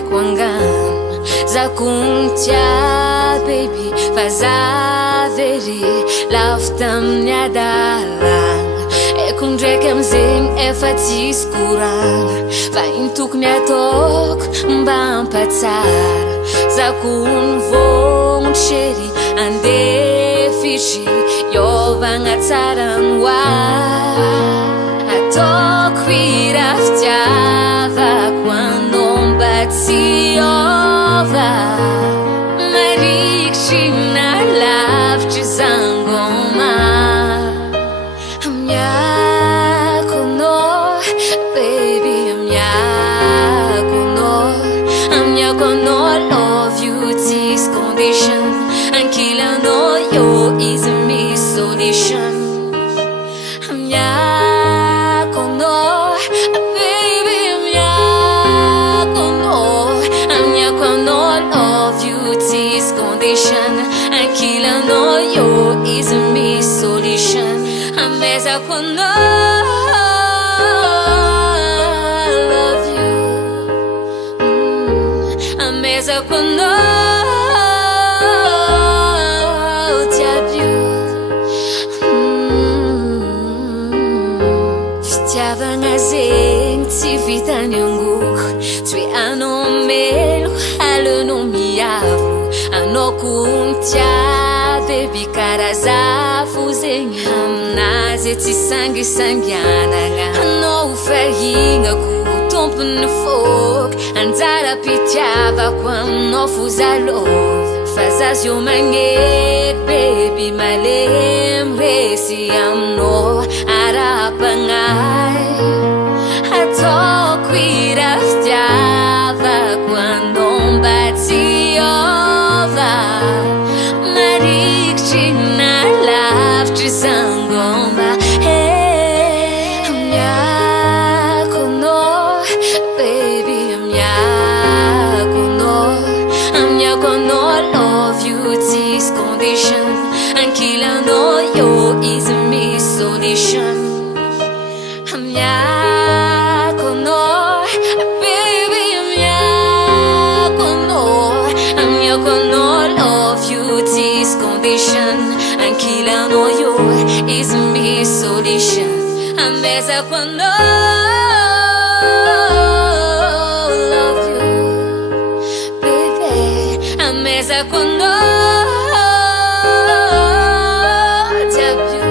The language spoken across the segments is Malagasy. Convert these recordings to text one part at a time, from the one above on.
kwangam zakuntia baby fazaveri laftam nyadalang ekundraiky amizegny efa tsisy koragna fa intoko miataoko mba ampatsara zakony vognotry chéri andefitry iovagna tsara noa ataoko hira fitiavako anao mba tsy iova marikitry na lavitry zangoma amiako anao baby amiako anao love you tsisy condition ankilanao yo izy misy solution amiako anao baby amiako anao love you tsisy condition ankilanao yo izy misy solution amezako anao love you amezako anao jiaby io fitiavagna zegny tsy vitany angoko tsy hoe anao melo alenao miavo anao kontia baby karazafo zegny aminazy tsy sangisangianagna anao fahignako tompony fôky anjara pitiavako aminao fozalova fa zazy io magneky baby malemy resy aminao arapagnahy ataoko hira fitiavako anao mba tsy iova marikitry na lavitry zangoma amiako anao baby amiako anao love you tsisy condition ankilanao yo izy misy solution amiako anao baby amiako anao love you tsisy condition ankilanao yo izy misy solution amezako anao love you baby amezako anao jiaby io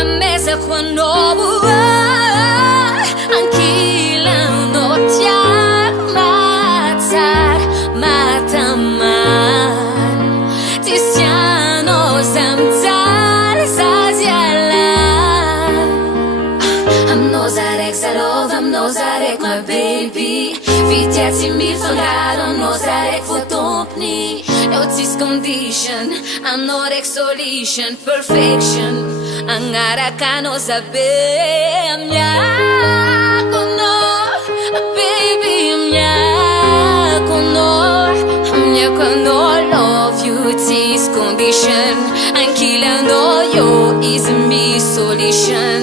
amezako anao ankilanao tiako matsara matamana tisianao zamitsara zazy alana aminao zaraiky zarova aminao zaraiky my baby vitya tsy mifangaro aminao zaraiky vo tompony eo tsisy condition aminao raiky solution perfection agnaraka anao zabe amiako anao baby amiako anao love you tsisy condition ankilanao yo izy misy solution